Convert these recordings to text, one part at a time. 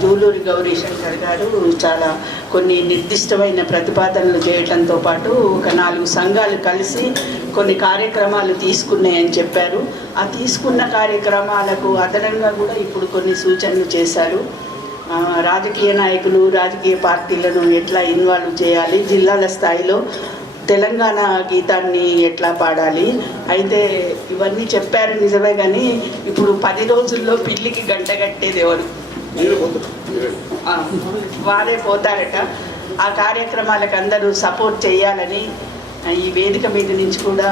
జూలూరి గౌరీశంకర్ గారు చాలా కొన్ని నిర్దిష్టమైన ప్రతిపాదనలు చేయడంతో పాటు ఒక 4 సంఘాలు కలిసి కొన్ని కార్యక్రమాలు తీసుకున్నాయని చెప్పారు. ఆ తీసుకున్న కార్యక్రమాలకు అదనంగా కూడా ఇప్పుడు కొన్ని సూచనలు చేశారు. రాజకీయ నాయకులు రాజకీయ పార్టీలను ఎట్లా ఇన్వాల్వ్ చేయాలి, జిల్లాల స్థాయిలో తెలంగాణ గీతాన్ని ఎట్లా పాడాలి, అయితే ఇవన్నీ చెప్పారు నిజమే. కానీ ఇప్పుడు 10 రోజుల్లో పిల్లికి గంట కట్టేది ఎవరు? వారే పోతారట. ఆ కార్యక్రమాలకు అందరూ సపోర్ట్ చేయాలని ఈ వేదిక మీద నుంచి కూడా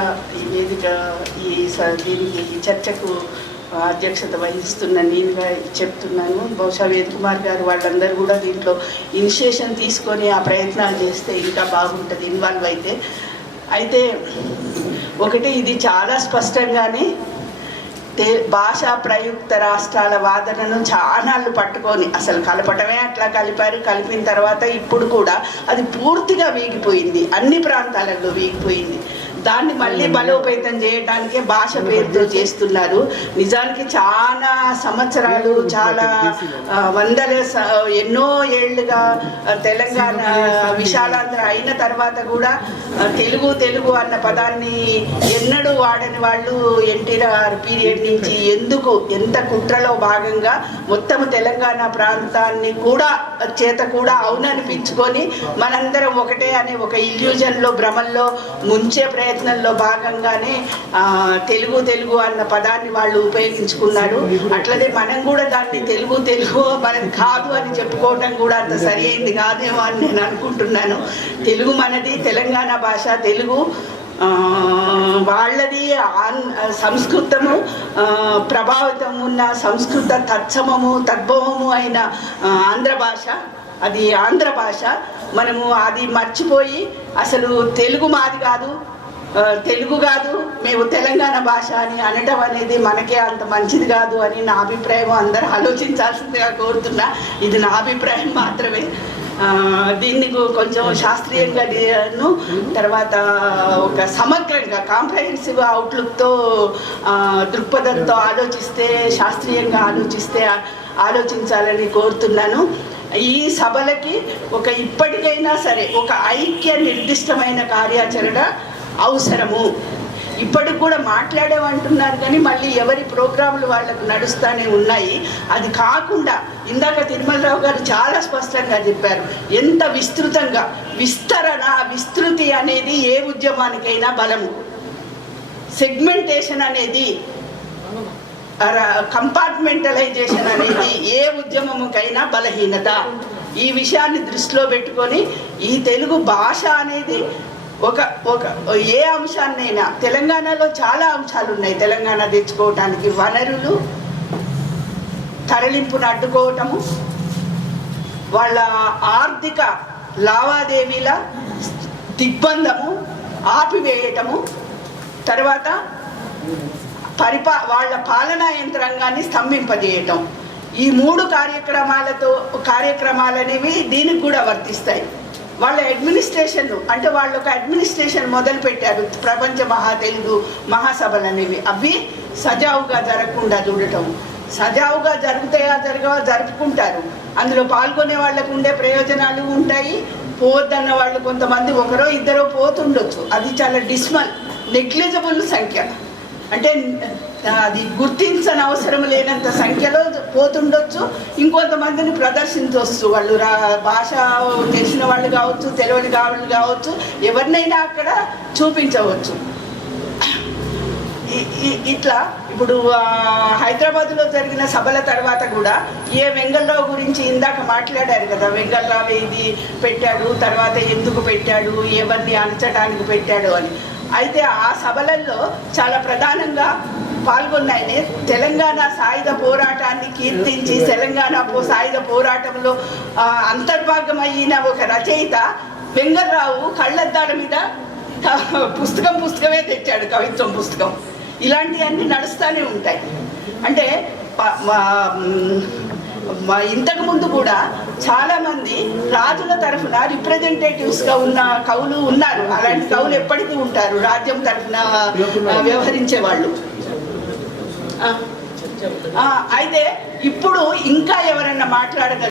దీనికి ఈ చర్చకు అధ్యక్షత వహిస్తున్న నేనుగా చెప్తున్నాను. బహుశా వేద్ కుమార్ గారు వాళ్ళందరూ కూడా దీంట్లో ఇనిషియేషన్ తీసుకొని ఆ ప్రయత్నాలు చేస్తే ఇంకా బాగుంటుంది, ఇన్వాల్వ్ అయితే ఒకటి ఇది చాలా స్పష్టంగానే భాషా ప్రయుక్త రాష్ట్రాల వాదనను చాలాళ్ళు పట్టుకొని అసలు కలపటమే అట్లా కలిపిన తర్వాత ఇప్పుడు కూడా అది పూర్తిగా వీగిపోయింది, అన్ని ప్రాంతాలలో వీగిపోయింది. దాన్ని మళ్ళీ బలోపేతం చేయడానికే భాష పేరుతో చేస్తున్నారు. నిజానికి చాలా సంవత్సరాలు, చాలా ఎన్నో ఏళ్ళుగా తెలంగాణ విశాలాంధ్ర అయిన తర్వాత కూడా తెలుగు అన్న పదాన్ని ఎన్నడూ వాడని వాళ్ళు ఎన్టీఆర్ పీరియడ్ నుంచి ఎంత కుట్రలో భాగంగా మొత్తం తెలంగాణ ప్రాంతాన్ని కూడా అవుననిపించుకొని మనందరం ఒకటే అనే ఒక ఇల్యూజన్లో భ్రమల్లో ముంచే ప్రయత్నంలో భాగంగానే తెలుగు అన్న పదాన్ని వాళ్ళు ఉపయోగించుకున్నారు. అట్లనే మనం కూడా దాన్ని తెలుగు మనది కాదు అని చెప్పుకోవటం కూడా అంత సరి అయింది కాదేమో అని నేను అనుకుంటున్నాను. తెలుగు మనది, తెలంగాణ భాష తెలుగు వాళ్ళది. సంస్కృతము ప్రభావితం ఉన్న సంస్కృత తద్భవము అయిన ఆంధ్ర భాష, అది ఆంధ్ర భాష. మనము అది మర్చిపోయి అసలు తెలుగు మాది కాదు, తెలుగు కాదు, మేము తెలంగాణ భాష అని అనటం అనేది మనకే అంత మంచిది కాదు అని నా అభిప్రాయం. అందరూ ఆలోచించాల్సిందిగా కోరుతున్నా. ఇది నా అభిప్రాయం మాత్రమే. దీన్ని కొంచెం శాస్త్రీయంగా తర్వాత ఒక సమగ్రంగా కాంప్రహెన్సివ్ అవుట్లుక్తో దృక్పథంతో శాస్త్రీయంగా ఆలోచించాలని కోరుతున్నాను. ఈ సభలకి ఇప్పటికైనా సరే ఒక ఐక్య నిర్దిష్టమైన కార్యాచరణ అవసరము. ఇప్పటికి కూడా మాట్లాడేమంటున్నారు కానీ మళ్ళీ ఎవరి ప్రోగ్రాంలు వాళ్ళకు నడుస్తూనే ఉన్నాయి. అది కాకుండా ఇందాక తిరుమలరావు గారు చాలా స్పష్టంగా చెప్పారు, ఎంత విస్తృతంగా విస్తృతి అనేది ఏ ఉద్యమానికైనా బలము. సెగ్మెంటేషన్ అనేది, కంపార్ట్మెంటలైజేషన్ అనేది ఏ ఉద్యమముకైనా బలహీనత. ఈ విషయాన్ని దృష్టిలో పెట్టుకొని ఈ తెలుగు భాష అనేది ఏ అంశాన్నైనా, తెలంగాణలో చాలా అంశాలు ఉన్నాయి తెలంగాణ తెచ్చుకోవటానికి. వనరులు తరలింపును అడ్డుకోవటము, వాళ్ళ ఆర్థిక లావాదేవీల దిగ్బంధము ఆపివేయటము, తర్వాత వాళ్ళ పాలనా యంత్రాంగాన్ని స్తంభింపజేయటం. ఈ 3 కార్యక్రమాలనేవి దీనికి కూడా వర్తిస్తాయి. వాళ్ళ అడ్మినిస్ట్రేషన్ అంటే వాళ్ళు ఒక అడ్మినిస్ట్రేషన్ మొదలు పెట్టారు, ప్రపంచ తెలుగు మహాసభలు అనేవి. అవి సజావుగా జరగకుండా చూడటం. సజావుగా జరుపుకుంటారు. అందులో పాల్గొనే వాళ్ళకు ఉండే ప్రయోజనాలు ఉంటాయి. పోవద్దన్న వాళ్ళు కొంతమంది ఒకరో ఇద్దరో పోతుండొచ్చు. అది చాలా నెగ్లిజిబుల్ సంఖ్య. అంటే అది గుర్తించని అవసరం లేనంత సంఖ్యలో పోతుండొచ్చు. ఇంకొంతమందిని ప్రదర్శించవచ్చు. వాళ్ళు భాష తెలిసిన వాళ్ళు కావచ్చు, తెలియని వాళ్ళు కావచ్చు, ఎవరినైనా అక్కడ చూపించవచ్చు. ఇట్లా ఇప్పుడు హైదరాబాద్లో జరిగిన సభల తర్వాత కూడా వెంగళరావు గురించి ఇందాక మాట్లాడారు కదా, వెంగళరావు ఇది పెట్టాడు, తర్వాత ఎందుకు పెట్టాడు, ఎవరిని అంచడానికి పెట్టాడు అని. అయితే ఆ సభలలో చాలా ప్రధానంగా పాల్గొన్నాయని తెలంగాణ సాయుధ పోరాటాన్ని కీర్తించి తెలంగాణ సాయుధ పోరాటంలో అంతర్భాగమైన ఒక రచయిత వెంగళరావు కళ్ళద్దాల మీద పుస్తకమే తెచ్చాడు, కవిత్వం పుస్తకం. ఇలాంటివన్నీ నడుస్తూనే ఉంటాయి. అంటే ఇంతకు ముందు కూడా చాలామంది రాజుల తరఫున రిప్రజెంటేటివ్స్గా ఉన్న కవులు ఉన్నారు. అలాంటి కవులు ఎప్పటికీ ఉంటారు, రాజ్యం తరఫున వ్యవహరించే వాళ్ళు. అయితే ఇప్పుడు ఇంకా ఎవరైనా మాట్లాడగలిగారు.